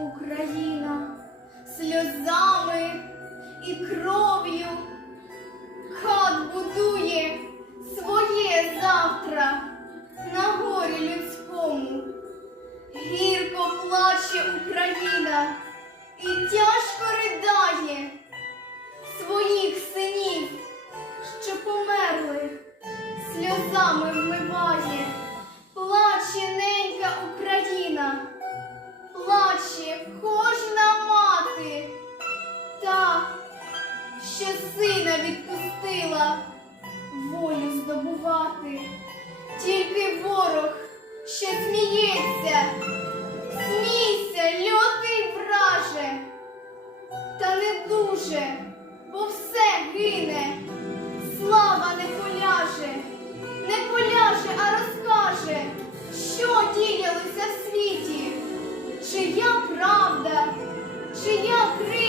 Україна сльозами і кров'ю хат будує своє завтра на горі людському. Гірко плаче Україна і тяжко ридає своїх синів, що померли, сльозами вмиває. Що відпустила волю здобувати. Тільки ворог, що сміється, смійся, лютий враже, та не дуже, бо все гине, слава не поляже, не поляже, а розкаже, що діялося в світі, чия правда, чия кривда